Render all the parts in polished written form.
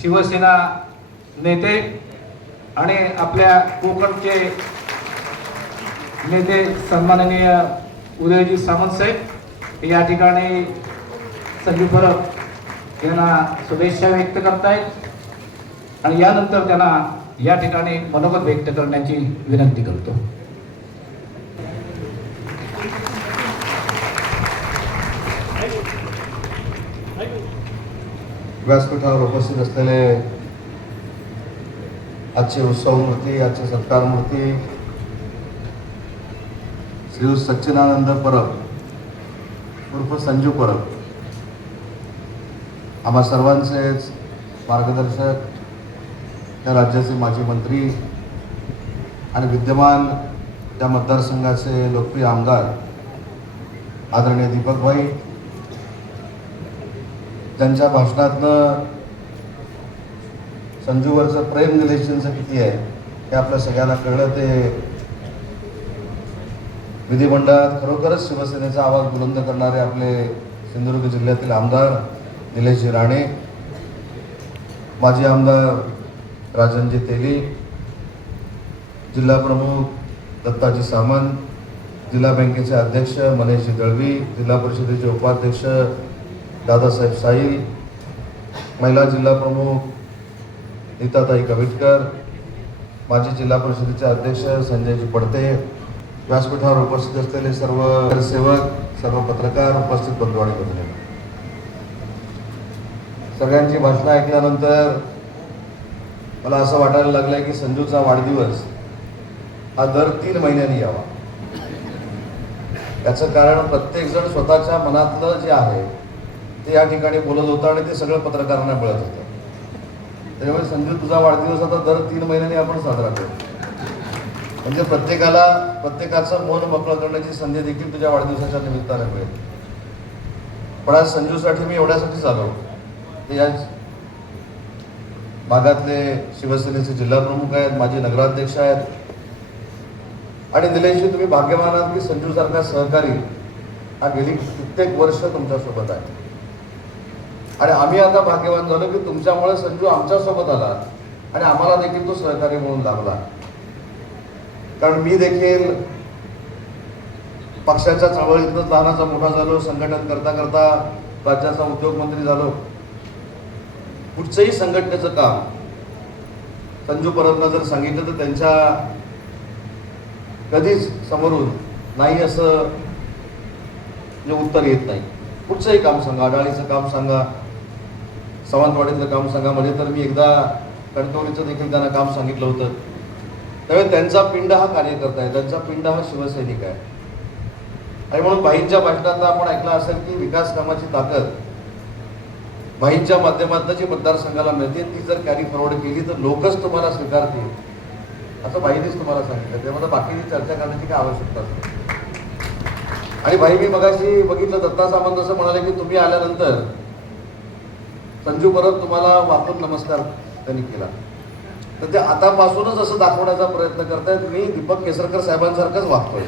शिवसेना नेते आणि आपल्या कोकणचे नेते सन्माननीय उदयजी सामंत साहेब या ठिकाणी संजू परब यांना शुभेच्छा व्यक्त करतायत आणि यानंतर त्यांना या ठिकाणी मनोगत व्यक्त करण्याची विनंती करतो. व्यासपीठावर उपस्थित असलेले आजचे उत्सव मूर्ती, आजचे सत्कार मूर्ती श्री सच्चिदानंद परब उर्फ संजू परब, आम्हा सर्वांचेच मार्गदर्शक, या राज्याचे माजी मंत्री आणि विद्यमान त्या मतदारसंघाचे लोकप्रिय आमदार आदरणीय दीपकभाई, त्यांच्या भाषणातनं संजूवरचं प्रेम निलेशजींचं किती आहे हे आपल्या सगळ्यांना कळलं. ते विधिमंडळात खरोखरच शिवसेनेचा आवाज बुलंद करणारे आपले सिंधुदुर्ग जिल्ह्यातील आमदार निलेशजी राणे, माजी आमदार राजनजी तेली, जिल्हा प्रमुख दत्ताजी सामंत, जिल्हा बँकेचे अध्यक्ष मनीषजी दळवी, जिल्हा परिषदेचे उपाध्यक्ष दादासाहेब साईल, महिला जिल्हा प्रमुख नीताताई कविटकर, माजी जिल्हा परिषदेचे अध्यक्ष संजयजी पडते, व्यासपीठावर उपस्थित असलेले सर्व सेवक, सर्व पत्रकार, उपस्थित बंधू आणि भगिनी, सगळ्यांची भाषणं ऐकल्यानंतर मला असं वाटायला लागलंय की संजूचा वाढदिवस हा दर 3 महिन्यांनी यावा. याचं कारण प्रत्येकजण स्वतःच्या मनातलं जे आहे ते या ठिकाणी बोलत होतं आणि ते सगळं पत्रकारांना मिळत होतं. त्यामुळे संजू, तुझा वाढदिवस आता दर 3 महिन्यांनी आपण साजरा करू, म्हणजे प्रत्येकाचं मन मोकळं करण्याची संधी देखील तुझ्या वाढदिवसाच्या निमित्ताने मिळेल. पण आज संजूसाठी मी एवढ्यासाठीच आलो, ते या भागातले शिवसेनेचे जिल्हा प्रमुख आहेत, माजी नगराध्यक्ष आहेत आणि निलेशजी, तुम्ही भाग्यवान आहात की संजूसारखा सहकारी हा गेली कित्येक वर्ष तुमच्यासोबत आहे आणि आम्ही आता भाग्यवान झालो की तुमच्यामुळे संजू आमच्यासोबत आला आणि आम्हाला देखील तो सहकारी म्हणून लागला. कारण मी देखील पक्षाच्या चळवळीतून लहानाचा मोठा झालो, संघटन करता करता राज्याचा उद्योगमंत्री झालो. कुठचंही संघटनेचं काम संजू परबनं जर सांगितलं तर त्यांच्या कधीच समोरून नाही असं म्हणजे उत्तर येत नाही. कुठचंही काम सांगा, अडाळीचं काम सांगा, सावंतवाडीतलं काम सांगा, म्हणजे तर मी एकदा कणकवलीचं देखील त्यांना काम सांगितलं होतं. त्यामुळे त्यांचा पिंड हा कार्यकर्ता आहे, त्यांचा पिंड हा शिवसैनिक आहे. आणि म्हणून भाईंच्या भाषणात आपण ऐकलं असेल की विकास कामाची ताकद भाईंच्या माध्यमातून जी मतदारसंघाला मिळते ती जर कॅरी फॉरवर्ड केली तर लोकच तुम्हाला स्वीकारतील, असं भाईंनीच तुम्हाला सांगितलं. त्यामध्ये बाकीची चर्चा करण्याची काय आवश्यकता असते. आणि भाई, मी मगाशी बघितलं दत्ता सामंत असं म्हणाले की तुम्ही आल्यानंतर संजू परब तुम्हाला वाकून नमस्कार त्यांनी केला, तर ते आतापासूनच असं दाखवण्याचा प्रयत्न करतायत मी दीपक केसरकर साहेबांसारखंच वागतोय,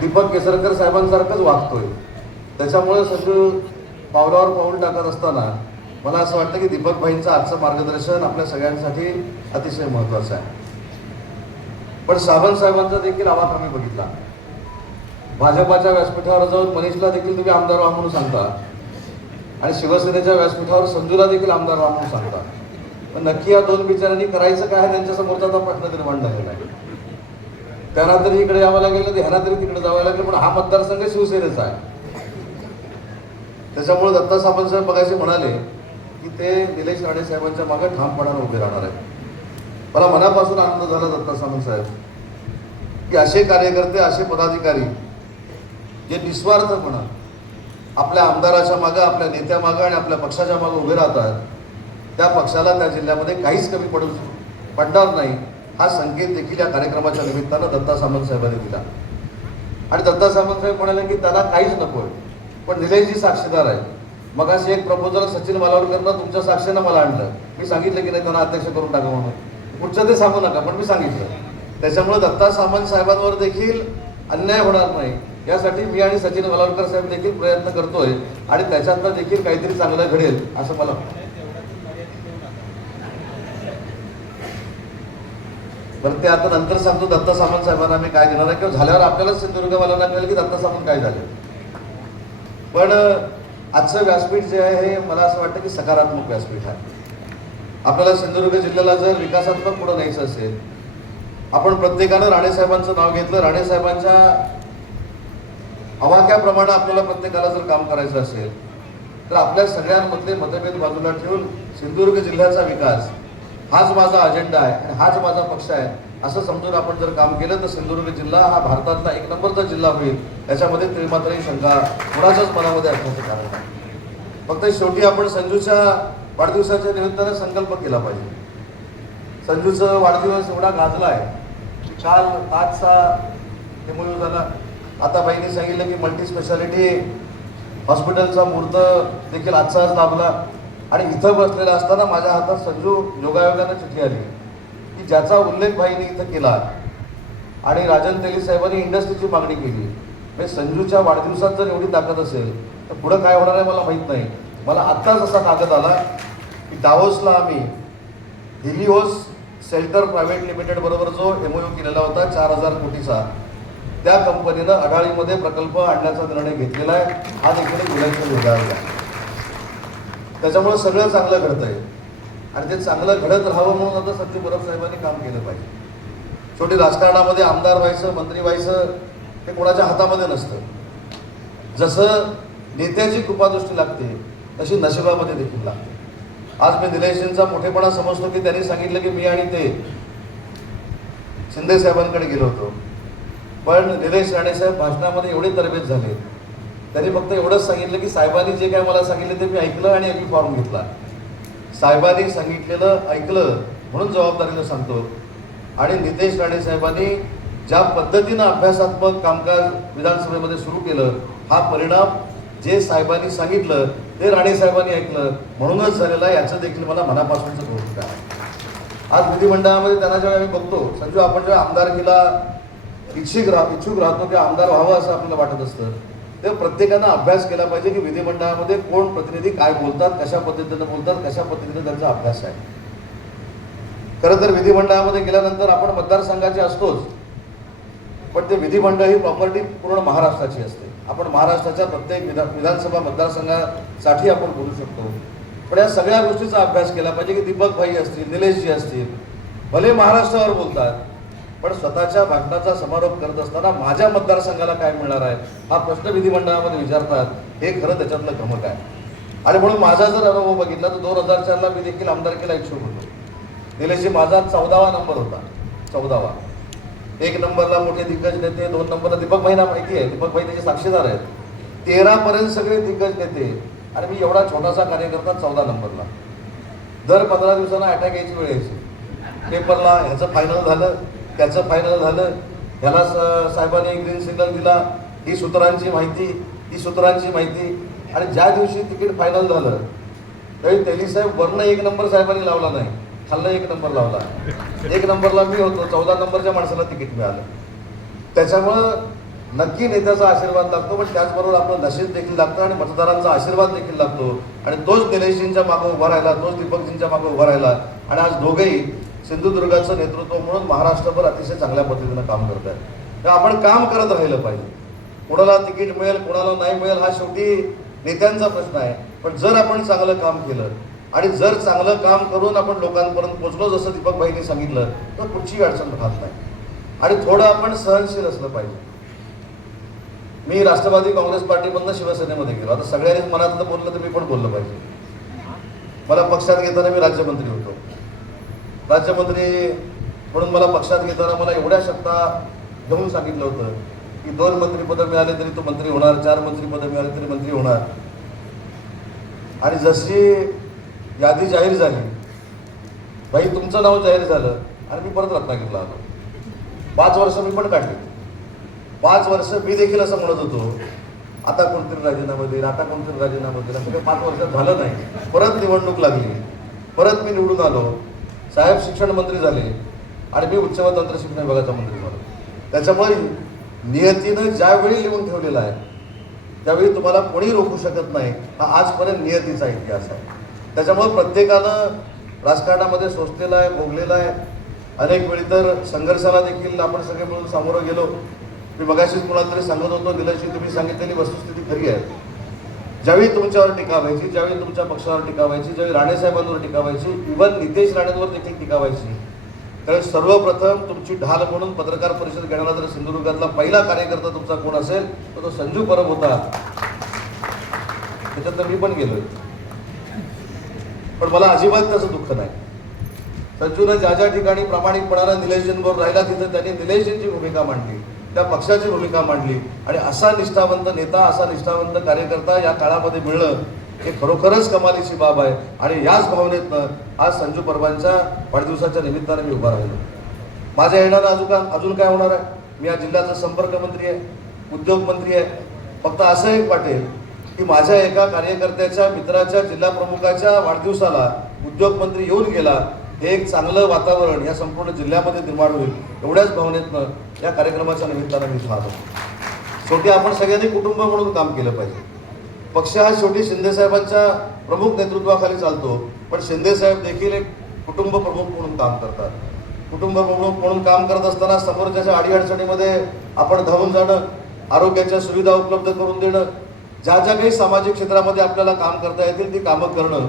दीपक केसरकर साहेबांसारखंच वागतोय. त्याच्यामुळे संजू पावलावर पाऊल टाकत असताना मला असं वाटतं की दीपक भाईंचं आजचं मार्गदर्शन आपल्या सगळ्यांसाठी अतिशय महत्त्वाचं आहे. पण सावंत साहेबांचा देखील आवाज आम्ही बघितला. भाजपाच्या व्यासपीठावर जाऊन मनीषला देखील तुम्ही आमदार व्हा म्हणून सांगता आणि शिवसेनेच्या व्यासपीठावर संजूला देखील आमदार व्हा म्हणून सांगता. पण नक्की या 2 बिचारांनी करायचं काय त्यांच्या समोरचा प्रश्न निर्माण झालेला आहे. त्यांना तरी इकडे यावं लागेल, ह्यांना तरी तिकडे जावं लागेल, पण हा मतदारसंघ शिवसेनेचा आहे. त्याच्यामुळे दत्ता सामंत साहेब मगाशी म्हणाले की ते निलेश राणे साहेबांच्या मागे ठामपणाने उभे राहणार आहे. मला मनापासून आनंद झाला दत्ता सामंत साहेब की असे कार्यकर्ते, असे पदाधिकारी जे निस्वार्थपणे आपल्या आमदाराच्या मागे, आपल्या नेत्या मागे आणि आपल्या पक्षाच्या मागे उभे राहतात, त्या पक्षाला त्या जिल्ह्यामध्ये काहीच कमी पडणार नाही हा संकेत देखील या कार्यक्रमाच्या निमित्तानं दत्ता सामंत साहेबांनी दिला. आणि दत्ता सामंत साहेब म्हणाले की त्यांना काहीच नकोय, पण निलेशजी साक्षीदार आहे. मग अशी एक प्रपोजल सचिन मालावडकरनं तुमच्या साक्षीनं मला आणलं, मी सांगितलं की नाही त्यांना अध्यक्ष करून टाका म्हणून, पुढचं ते सांगू नका, पण मी सांगितलं. त्याच्यामुळे दत्ता सामंत साहेबांवर देखील अन्याय होणार नाही यासाठी मी आणि सचिन मालावडकर साहेब देखील प्रयत्न करतोय आणि त्याच्यातनं देखील काहीतरी चांगलं घडेल असं मला तर ते आता नंतर सांगतो दत्ता सामंत साहेबांना मी काय देणार आहे, किंवा झाल्यावर आपल्यालाच सिंधुदुर्गवाल्यांना कळेल की दत्ता सामंत काय झाले. पण आजचं व्यासपीठ जे आहे हे मला असं वाटतं की सकारात्मक व्यासपीठ आहे. आपल्याला सिंधुदुर्ग जिल्ह्याला जर विकासात्मक पुढे न्यायचं असेल, आपण प्रत्येकानं राणेसाहेबांचं नाव घेतलं, राणेसाहेबांच्या आवाक्याप्रमाणे आपल्याला प्रत्येकाला जर काम करायचं असेल तर आपल्या सगळ्यांमधले मतभेद बाजूला ठेवून सिंधुदुर्ग जिल्ह्याचा विकास हाच माझा अजेंडा आहे आणि हाच माझा पक्ष आहे असं समजून आपण जर काम केलं तर सिंधुदुर्ग जिल्हा हा भारतातला 1 नंबरचा जिल्हा होईल, याच्यामध्ये त्रिमात्रही शंका कोणाच्याच मनामध्ये असण्याचं कारण नाही. फक्त शेवटी आपण संजूच्या वाढदिवसाच्या निमित्तानं संकल्प केला पाहिजे. संजूचा वाढदिवस एवढा गाजला आहे की काल आजचा MOU झाला. आता बाईंनी सांगितलं की मल्टी स्पेशालिटी हॉस्पिटलचा मुहूर्त देखील आजचाच लाभला आणि इथं बसलेला असताना माझ्या हातात संजू योगायोगानं चिठ्ठी आली की ज्याचा उल्लेख बाईंनी इथं केला आणि राजन तेली साहेबांनी इंडस्ट्रीची मागणी केली. म्हणजे संजूच्या वाढदिवसात जर एवढी ताकद असेल तर पुढं काय होणार आहे मला माहीत नाही. मला आत्ताच असा कागद आला की दावोसला आम्ही हिलिओस सेल्टर प्रायव्हेट लिमिटेड बरोबर जो MOU केलेला होता 4,000 कोटीचा, त्या कंपनीनं अडाळीमध्ये प्रकल्प आणण्याचा निर्णय घेतलेला आहे. हा देखील बोलायचं वेगळा. त्याच्यामुळे सगळं चांगलं घडतंय आणि ते चांगलं घडत राहावं म्हणून आता सचिन बरोबर साहेबांनी काम केलं पाहिजे. शेवटी राजकारणामध्ये आमदार व्हायचं, मंत्री व्हायचं हे कोणाच्या हातामध्ये नसतं. जसं नेत्याची कृपादृष्टी लागते तशी नशिबामध्ये देखील लागते. आज मी निलेशजींचा मोठेपणा समजतो की त्यांनी सांगितलं की मी आणि ते शिंदे साहेबांकडे गेलो होतो, पण निलेश राणेसाहेब भाषणामध्ये एवढे तरबेज झाले. त्यांनी फक्त एवढंच सांगितलं की साहेबांनी जे काय मला सांगितलं ते मी ऐकलं आणि मी फॉर्म घेतला. साहेबांनी सांगितलेलं ऐकलं म्हणून जबाबदारीनं सांगतो. आणि नितेश राणे साहेबांनी ज्या पद्धतीनं अभ्यासात्मक कामकाज विधानसभेमध्ये सुरू केलं, हा परिणाम जे साहेबांनी सांगितलं ते राणे साहेबांनी ऐकलं म्हणूनच झालेला आहे. याचं देखील मला मनापासूनचं कौतुक आहे. आज विधिमंडळामध्ये त्यांना जेव्हा आम्ही बघतो, संजू आपण जेव्हा आमदारकीला इच्छुक राहतो की आमदार व्हावं असं आपल्याला वाटत असतं, तेव्हा प्रत्येकानं अभ्यास केला पाहिजे की विधिमंडळामध्ये कोण प्रतिनिधी काय बोलतात, कशा पद्धतीनं बोलतात, कशा पद्धतीने त्यांचा अभ्यास आहे. खरं तर विधिमंडळामध्ये गेल्यानंतर आपण मतदारसंघाचे असतोच, पण ते विधिमंडळ ही प्रॉपर्टी पूर्ण महाराष्ट्राची असते. आपण महाराष्ट्राच्या प्रत्येक विधानसभा मतदारसंघासाठी आपण बोलू शकतो. पण या सगळ्या गोष्टीचा अभ्यास केला पाहिजे की दीपक भाई असतील, निलेशजी असतील, भले महाराष्ट्रावर बोलतात पण स्वतःच्या भाषणाचा समारोप करत असताना माझ्या मतदारसंघाला काय मिळणार आहे हा प्रश्न विधिमंडळामध्ये विचारतात. हे खरं त्याच्यातलं गमक आहे. आणि म्हणून माझा जर अनुभव बघितला तर 2004ला मी देखील आमदारकीला इच्छुक होतो. निलेशजी माझा 14वा नंबर होता. 14वा. 1 नंबरला मोठे दिग्गज नेते, 2 नंबरला दीपक भाईंना माहिती आहे, दीपक भाई त्याचे साक्षीदार आहेत. 13 पर्यंत सगळे दिग्गज नेते आणि मी एवढा छोटासा कार्यकर्ता 14 नंबरला. दर 15 दिवसांना अटॅक यायची वेळ यायची. पेपरला ह्याचं फायनल झालं, त्याचं फायनल झालं, ह्याला साहेबांनी ग्रीन सिग्नल दिला, ही सूत्रांची माहिती, ही सूत्रांची माहिती. आणि ज्या दिवशी तिकीट फायनल झालं त्यावेळी तेली साहेब वरनं 1 नंबर साहेबांनी लावला नाही, खाल्लं 1 नंबर लावला. 1 नंबरला मी होतो, 14 नंबरच्या माणसाला तिकीट मिळालं. त्याच्यामुळं नक्की नेत्याचा आशीर्वाद लागतो, पण त्याचबरोबर आपलं नशीब देखील लागतं आणि मतदारांचा आशीर्वाद देखील लागतो. आणि तोच निलेशजींच्या मागं उभा राहिला, तोच दीपकजींच्या मागं उभा राहिला आणि आज दोघेही सिंधुदुर्गाचं नेतृत्व म्हणून महाराष्ट्रभर अतिशय चांगल्या पद्धतीनं काम करत आहे. तर आपण काम करत राहिलं पाहिजे. कोणाला तिकीट मिळेल, कोणाला नाही मिळेल हा शेवटी नेत्यांचा प्रश्न आहे. पण जर आपण चांगलं काम केलं आणि जर चांगलं काम करून आपण लोकांपर्यंत पोहोचलो जसं दीपक भाईंनी सांगितलं तर पुढची अडचण राहत नाही. आणि थोडं आपण सहनशील असलं पाहिजे. मी राष्ट्रवादी काँग्रेस पार्टीमधनं शिवसेनेमध्ये गेलो. आता सगळ्यांनीच मनातलं बोललं तर मी पण बोललं पाहिजे. मला पक्षात घेताना मी राज्यमंत्री होतो. राज्यमंत्री म्हणून मला पक्षात घेताना मला एवढ्या शब्दा घेऊन सांगितलं होतं की 2 मंत्रिपदं मिळाले तरी तो मंत्री होणार, 4 मंत्रिपदं मिळाले तरी मंत्री होणार. आणि जशी यादी जाहीर झाली, भाई तुमचं नाव जाहीर झालं आणि मी परत रत्नागिरीला आलो. 5 वर्ष मी पण काढली. 5 वर्ष मी देखील असं म्हणत होतो आता कोणतरी राजीनामा देईल, आता कोणतरी राजीनामा देईल. म्हणजे 5 वर्षात झालं नाही. परत निवडणूक लागली, परत मी निवडून आलो. साहेब शिक्षण मंत्री झाले आणि मी उच्च व तंत्र शिक्षण विभागाचा मंत्री झालो. त्याच्यामुळे नियतीनं ज्यावेळी लिहून ठेवलेला आहे त्यावेळी तुम्हाला कोणी रोखू शकत नाही. हा आजपर्यंत नियतीचा इतिहास आहे. त्याच्यामुळे प्रत्येकानं राजकारणामध्ये सोचलेला आहे, भोगलेला आहे. अनेक वेळी तर संघर्षाला देखील आपण सगळे मिळून सामोरं गेलो. मी मगाशीच कोणाला तरी सांगत होतो, निलेशजी तुम्ही सांगितलेली वस्तुस्थिती खरी आहे. ज्यावेळी तुमच्यावर टीका व्हायची, ज्यावेळी तुमच्या पक्षावर टीका व्हायची, ज्यावेळी राणेसाहेबांवर टीका व्हायची, इव्हन नितेश राणेंवर देखील टीका व्हायची, तर सर्वप्रथम तुमची ढाल म्हणून पत्रकार परिषद घेणारा जर सिंधुदुर्गातला पहिला कार्यकर्ता तुमचा कोण असेल तर तो संजू परब होता. त्याच्यात तर मी पण गेलोय, पण मला अजिबात त्याचं दुःख नाही. संजूने ज्या ज्या ठिकाणी प्रामाणिकपणानं निलेशजींबरोबर राहिला तिथे त्यांनी निलेशजींची भूमिका मांडली, त्या पक्षाची भूमिका मांडली, आणि असा निष्ठावंत नेता, असा निष्ठावंत कार्यकर्ता या काळामध्ये मिळणं हे खरोखरच कमालीची बाब आहे. आणि याच भावनेतनं आज संजू परबांच्या वाढदिवसाच्या निमित्ताने मी उभा राहिलो. माझ्या येण्यानं अजून काय होणार आहे? मी या जिल्ह्याचा संपर्क मंत्री आहे, उद्योग मंत्री आहे. फक्त असं एक वाटेल की माझ्या एका कार्यकर्त्याच्या, मित्राच्या, जिल्हा प्रमुखाच्या वाढदिवसाला उद्योगमंत्री येऊन गेला, हे एक चांगलं वातावरण या संपूर्ण जिल्ह्यामध्ये निर्माण होईल, एवढ्याच भावनेतनं या कार्यक्रमाच्या निमित्तानं मी पाहतो. शेवटी आपण सगळ्यांनी कुटुंब म्हणून काम केलं पाहिजे. पक्ष हा शेवटी शिंदेसाहेबांच्या प्रमुख नेतृत्वाखाली चालतो, पण शिंदेसाहेब देखील एक कुटुंब प्रमुख म्हणून काम करतात. कुटुंब प्रमुख म्हणून काम करत असताना समोरच्या अडीअडचणीमध्ये आपण धावून जाणं, आरोग्याच्या सुविधा उपलब्ध करून देणं, ज्या ज्या काही सामाजिक क्षेत्रामध्ये आपल्याला काम करता येतील ती कामं करणं,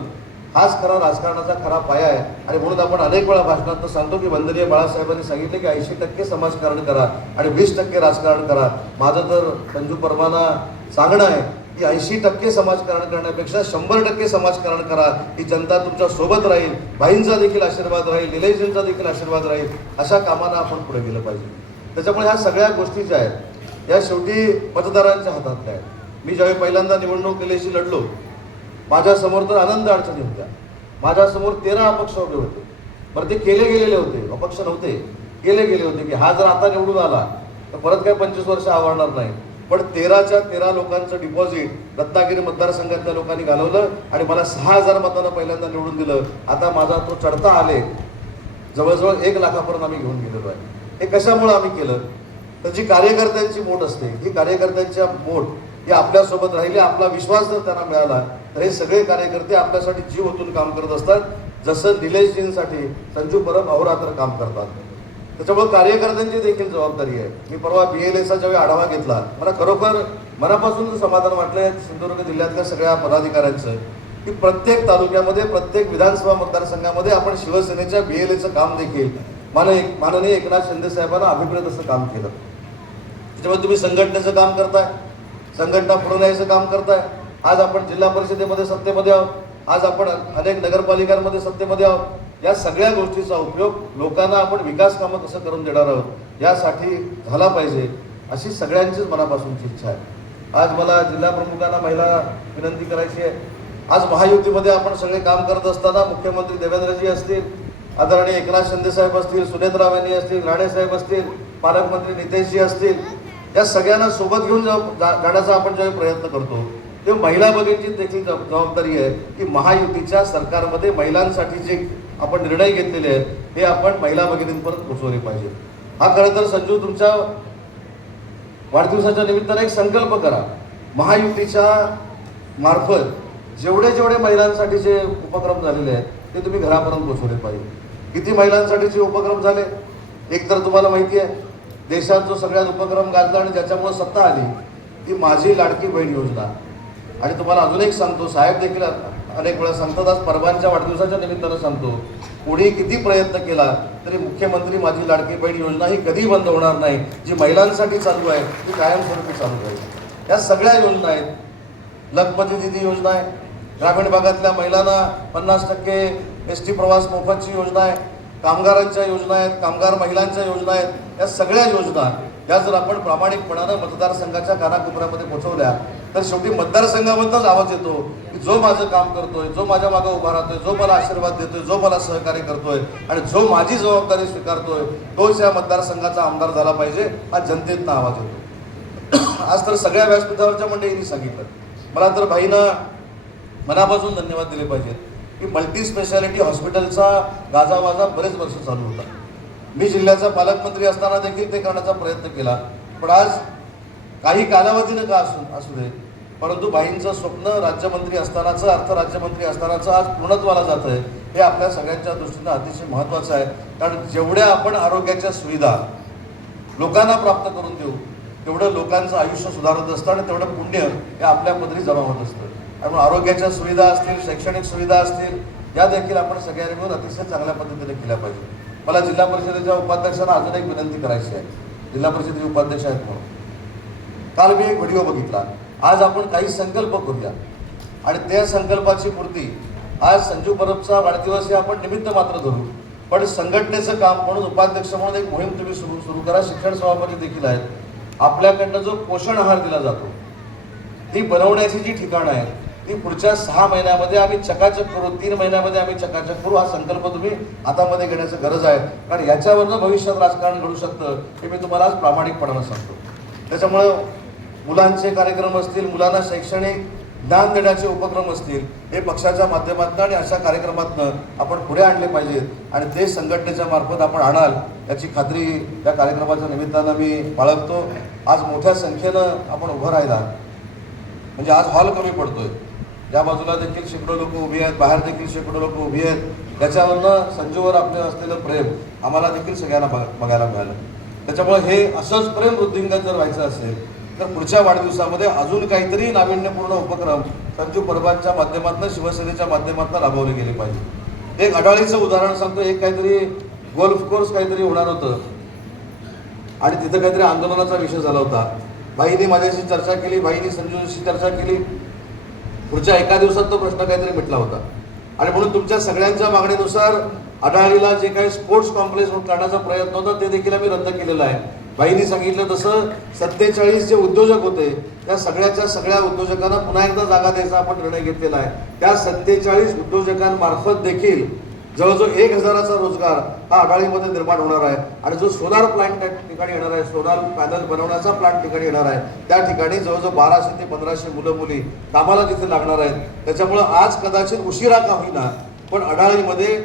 हाच खरा राजकारणाचा खरा पाया आहे. आणि म्हणून आपण अनेक वेळा भाषणात सांगतो की वंदनीय बाळासाहेबांनी सांगितले की 80% समाजकारण करा आणि 20% राजकारण करा. माझं तर संजू परबांना सांगणं आहे की 80% समाजकारण करण्यापेक्षा 100% समाजकारण करा. ही जनता तुमच्या सोबत राहील, भाईंचा देखील आशीर्वाद राहील, निलेशजींचा देखील आशीर्वाद राहील. अशा कामांना आपण पुढे गेलं पाहिजे. त्याच्यामुळे ह्या सगळ्या गोष्टी ज्या आहेत या शेवटी मतदारांच्या हातातल्या आहेत. मी ज्यावेळी पहिल्यांदा निवडणूक केल्याशी लढलो, माझ्यासमोर तर आनंद अडचणी होत्या. माझ्यासमोर 13 अपक्ष उभे होते. बरं, ते केले गेलेले होते, अपक्ष नव्हते, केले गेले होते की हा जर आता निवडून आला तर परत काय 25 वर्ष आवडणार नाही. पण 13च्या 13 लोकांचं डिपॉझिट रत्नागिरी मतदारसंघातल्या लोकांनी घालवलं आणि मला 6,000 मतांना पहिल्यांदा निवडून दिलं. आता माझा तो चढता आले जवळजवळ 1 लाखापर्यंत आम्ही घेऊन गेलेलो आहे. हे कशामुळे आम्ही केलं तर जी कार्यकर्त्यांची मोठ असते, ही कार्यकर्त्यांच्या मोठ हे आपल्यासोबत राहिले, आपला विश्वास जर त्यांना मिळाला तर हे सगळे कार्यकर्ते आपल्यासाठी जीव ओतून काम करत असतात. जसं निलेशजींसाठी संजू परब अहोरात्र काम करतात. त्याच्यामुळे कार्यकर्त्यांची देखील जबाबदारी आहे. मी परवा BLAचा ज्यावेळी आढावा घेतला, मला खरोखर मनापासून समाधान वाटलंय सिंधुदुर्ग जिल्ह्यातल्या सगळ्या पदाधिकाऱ्यांचं की प्रत्येक तालुक्यामध्ये, प्रत्येक विधानसभा मतदारसंघामध्ये आपण शिवसेनेच्या BLAचं काम देखील माननीय एकनाथ शिंदे साहेबांना अभिप्रेत असं काम केलं. त्याच्यामुळे तुम्ही संघटनेचं काम करताय, संघटना पुढे न्यायचं काम करताय. आज आपण जिल्हा परिषदेमध्ये सत्तेमध्ये आहोत, आज आपण अनेक नगरपालिकांमध्ये सत्तेमध्ये आहोत. या सगळ्या गोष्टीचा उपयोग लोकांना आपण विकास कामं कसं करून देणार आहोत यासाठी झाला पाहिजे, अशी सगळ्यांचीच मनापासूनची इच्छा आहे. आज मला जिल्हा प्रमुखांना महिला विनंती करायची आहे. आज महायुतीमध्ये आपण सगळे काम करत असताना मुख्यमंत्री देवेंद्रजी असतील, आदरणीय एकनाथ शिंदे साहेब असतील, सुनेत्राव यांनी असतील, राणेसाहेब असतील, पालकमंत्री नितेशजी असतील, या सगळ्यांना सोबत घेऊन जाण्याचा आपण ज्यावेळी प्रयत्न करतो तेव्हा महिला भगिनींची देखील जबाबदारी आहे की महायुतीच्या सरकारमध्ये महिलांसाठी जे आपण निर्णय घेतलेले आहेत हे आपण महिला भगिनींपर्यंत पोहोचवले पाहिजे. हा खरं तर संजू तुमच्या वाढदिवसाच्या निमित्ताने एक संकल्प करा. महायुतीच्या मार्फत जेवढे जेवढे महिलांसाठीचे उपक्रम झालेले आहेत ते तुम्ही घरापर्यंत पोहोचवले पाहिजे. किती महिलांसाठीचे उपक्रम झाले? एक तर तुम्हाला माहिती आहे, देशात जो सगळ्यात उपक्रम गाजला आणि ज्याच्यामुळे सत्ता आली ती माझी लाडकी बहीण योजना. आणि तुम्हाला अजून एक सांगतो, साहेब देखील अनेक वेळा सांगतात, आज परबांच्या वाढदिवसाच्या निमित्तानं सांगतो, कोणी किती प्रयत्न केला तरी मुख्यमंत्री माझी लाडकी बहीण योजना ही कधी बंद होणार नाही. जी महिलांसाठी चालू आहे ती कायमस्वरूपी चालू राहील. या सगळ्या योजना आहेत. लखपती दिदी योजना आहे, ग्रामीण भागातल्या महिलांना 50% ST प्रवास मोफतची योजना आहे, कामगारांच्या योजना आहेत, कामगार महिलांच्या योजना आहेत. या सगळ्या योजना या जर आपण प्रामाणिकपणानं मतदारसंघाच्या कानाकोपऱ्यामध्ये पोहोचवल्या तर शेवटी मतदारसंघामधूनच आवाज येतो की जो माझं काम करतोय, जो माझ्या मागे उभा राहतोय, जो मला आशीर्वाद देतोय, जो मला सहकार्य करतोय आणि जो माझी जबाबदारी स्वीकारतोय तोच या मतदारसंघाचा आमदार झाला पाहिजे, हा जनतेतनं आवाज येतो. आज तर सगळ्या व्यासपीठावरच्या मंडळींनी सांगितलं. मला तर भाईनं मनापासून धन्यवाद दिले पाहिजेत की मल्टी स्पेशालिटी हॉस्पिटलचा गाजावाजा बरेच वर्ष चालू होता. मी जिल्ह्याचा पालकमंत्री असताना देखील ते करण्याचा प्रयत्न केला, पण आज काही कालावधीनं का असू दे, परंतु भाईंचं स्वप्न राज्यमंत्री असतानाचं, अर्थ राज्यमंत्री असतानाचं आज पूर्णत्वाला जात आहे. हे आपल्या सगळ्यांच्या दृष्टीनं अतिशय महत्त्वाचं आहे. कारण जेवढ्या आपण आरोग्याच्या सुविधा लोकांना प्राप्त करून देऊ तेवढं लोकांचं आयुष्य सुधारत असतं आणि तेवढं पुण्य हे आपल्या पदरी जमा होत असतं. त्यामुळे आरोग्याच्या सुविधा असतील, शैक्षणिक सुविधा असतील, या देखील आपण सगळ्यांनी मिळून अतिशय चांगल्या पद्धतीने केल्या पाहिजे. मला जिल्हा परिषदेच्या उपाध्यक्षांना अजून एक विनंती करायची आहे. जिल्हा परिषदेचे उपाध्यक्ष आहेत म्हणून काल मी एक व्हिडिओ बघितला. आज आपण काही संकल्प करूया आणि त्या संकल्पाची पूर्ती आज संजू परबचा वाढदिवस हे आपण निमित्त मात्र धरू, पण संघटनेचं काम म्हणून उपाध्यक्ष म्हणून एक मोहीम तुम्ही सुरू करा. शिक्षण सभापती देखील आहेत. आपल्याकडनं जो पोषण आहार दिला जातो ती बनवण्याची जी ठिकाणं आहेत ती पुढच्या 6 महिन्यामध्ये आम्ही चकाचक करू, 3 महिन्यामध्ये आम्ही चकाचक करू. हा संकल्प तुम्ही हातामध्ये घेण्याची गरज आहे. कारण याच्यावरनं भविष्यात राजकारण घडू शकतं हे मी तुम्हाला आज प्रामाणिकपणानं सांगतो. त्याच्यामुळं मुलांचे कार्यक्रम असतील, मुलांना शैक्षणिक ज्ञान देण्याचे उपक्रम असतील, हे पक्षाच्या माध्यमातून आणि अशा कार्यक्रमातून आपण पुढे आणले पाहिजेत आणि ते संघटनेच्या मार्फत आपण आणाल याची खात्री या कार्यक्रमाच्या निमित्तानं मी बाळगतो. आज मोठ्या संख्येनं आपण उभं राहिला म्हणजे आज हॉल कमी पडतोय. या बाजूला देखील शेकडो लोक उभी आहेत, बाहेर देखील शेकडो लोक उभी आहेत. त्याच्यावरनं संजूवर आपलं असलेलं प्रेम आम्हाला देखील सगळ्यांना बघायला मिळालं. त्याच्यामुळे हे असंच प्रेम वृद्धिंगत जर व्हायचं असेल तर पुढच्या वाढदिवसामध्ये अजून काहीतरी नाविन्यपूर्ण उपक्रम संजू परबांच्या माध्यमातून, शिवसेनेच्या माध्यमातून राबवले गेले पाहिजे. एक अडाळीचं उदाहरण सांगतो. एक काहीतरी गोल्फ कोर्स काहीतरी होणार होतं आणि तिथं काहीतरी आंदोलनाचा विषय झाला होता. भाईनी माझ्याशी चर्चा केली, भाईनी संजूशी चर्चा केली. पुढच्या एका दिवसात तो प्रश्न काहीतरी मिटला होता आणि म्हणून तुमच्या सगळ्यांच्या मागणीनुसार अडाळीला जे काही स्पोर्ट्स कॉम्प्लेक्स करण्याचा प्रयत्न होता ते देखील आम्ही रद्द केलेला आहे. भाईंनी सांगितलं तसं 47 जे उद्योजक होते त्या सगळ्याच्या सगळ्या उद्योजकांना पुन्हा एकदा जागा द्यायचा आपण निर्णय घेतलेला आहे. त्या 47 उद्योजकांमार्फत देखील जवळजवळ 1000चा रोजगार हा अडाळीमध्ये निर्माण होणार आहे आणि जो सोलार प्लांट त्या ठिकाणी येणार आहे, सोलार पॅनल बनवण्याचा प्लांट ठिकाणी येणार आहे, त्या ठिकाणी जवळजवळ 1200 ते 1500 मुलं मुली कामाला तिथे लागणार आहेत. त्याच्यामुळं आज कदाचित उशिरा का होईना पण अडाळीमध्ये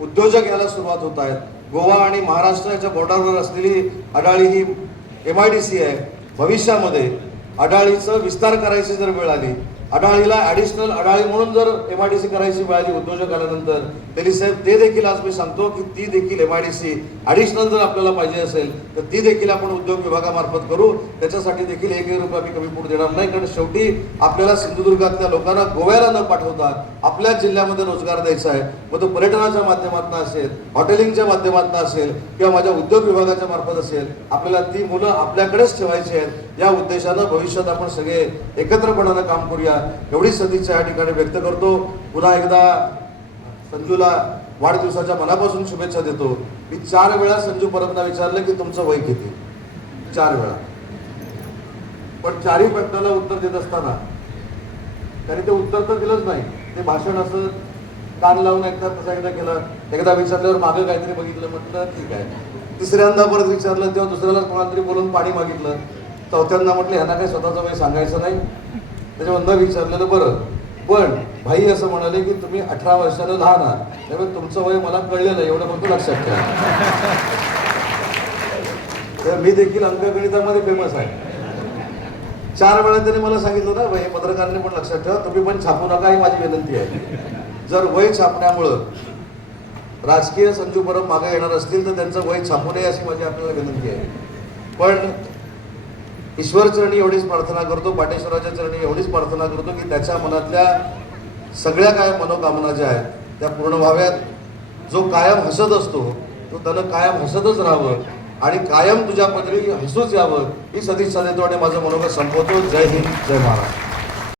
उद्योजक यायला सुरुवात होत आहेत. गोवा आणि महाराष्ट्राच्या बॉर्डरवर असलेली अडाळी ही MIDC आहे. भविष्यामध्ये अडाळीचं विस्तार करायची जर वेळ आली, अडाळीला ॲडिशनल अडाळी म्हणून जर MIDC करायची वेळ आली उद्योजक आल्यानंतर, तरी साहेब ते देखील आज मी सांगतो की ती देखील MIDC ॲडिशनल जर आपल्याला पाहिजे असेल तर ती देखील आपण उद्योग विभागामार्फत करू. त्याच्यासाठी देखील 1 रुपया मी कमी पडू देणार नाही. कारण शेवटी आपल्याला सिंधुदुर्गातल्या लोकांना गोव्याला न पाठवता आपल्याच जिल्ह्यामध्ये रोजगार द्यायचा आहे. मग तो पर्यटनाच्या माध्यमातून असेल, हॉटेलिंगच्या माध्यमातून असेल किंवा माझ्या उद्योग विभागाच्या मार्फत असेल, आपल्याला ती मुलं आपल्याकडेच ठेवायची आहेत. या उद्देशानं भविष्यात आपण सगळे एकत्रपणानं काम करूया एवढी सदिच्छा या ठिकाणी व्यक्त करतो. पुन्हा एकदा संजूला वाढदिवसाच्या मनापासून शुभेच्छा देतो. मी 4 वेळा संजू परबना विचारलं की तुमचं वय किती, 4 वेळा, पण 4ही प्रश्नाला उत्तर देत असताना त्यांनी ते उत्तर तर दिलंच नाही. ते भाषण असं कान लावून ऐकतात तसं एकदा केलं. एकदा विचारल्यावर मागं काहीतरी बघितलं, म्हटलं ठीक आहे. तिसऱ्यांदा परत विचारलं तेव्हा दुसऱ्याला कोणाला तरी बोलून पाणी मागितलं. चौथ्यांदा म्हटलं ह्यांना काही स्वतःचं वय सांगायचं नाही. त्याच्यावर न विचारलेलं बरं. पण भाई असं म्हणाले की तुम्ही 18 वर्षानं लहान आहात, त्यामुळे तुमचं वय मला कळलेलं आहे एवढं फक्त लक्षात ठेवा. तर मी देखील अंकगणितामध्ये फेमस आहे. 4 वेळा त्याने मला सांगितलं ना, हे पत्रकारांनी पण लक्षात ठेवा, तुम्ही पण छापू नका ही माझी विनंती आहे. जर वय छापण्यामुळं राजकीय संजू परब मागे येणार असतील तर त्यांचं वय छापू नये अशी माझी आपल्याला विनंती आहे. पण ईश्वर चरणी एवढीच प्रार्थना करतो, पाटेश्वराच्या चरणी एवढीच प्रार्थना करतो की त्याच्या मनातल्या सगळ्या काय मनोकामना ज्या आहेत त्या पूर्ण व्हाव्यात. जो कायम हसत असतो तो त्यानं कायम हसतच राहावं आणि कायम तुझ्या पदरी हसूच यावं ही सदिच्छा देतो आणि माझं मनोगत संपवतो. जय हिंद, जय महाराष्ट्र.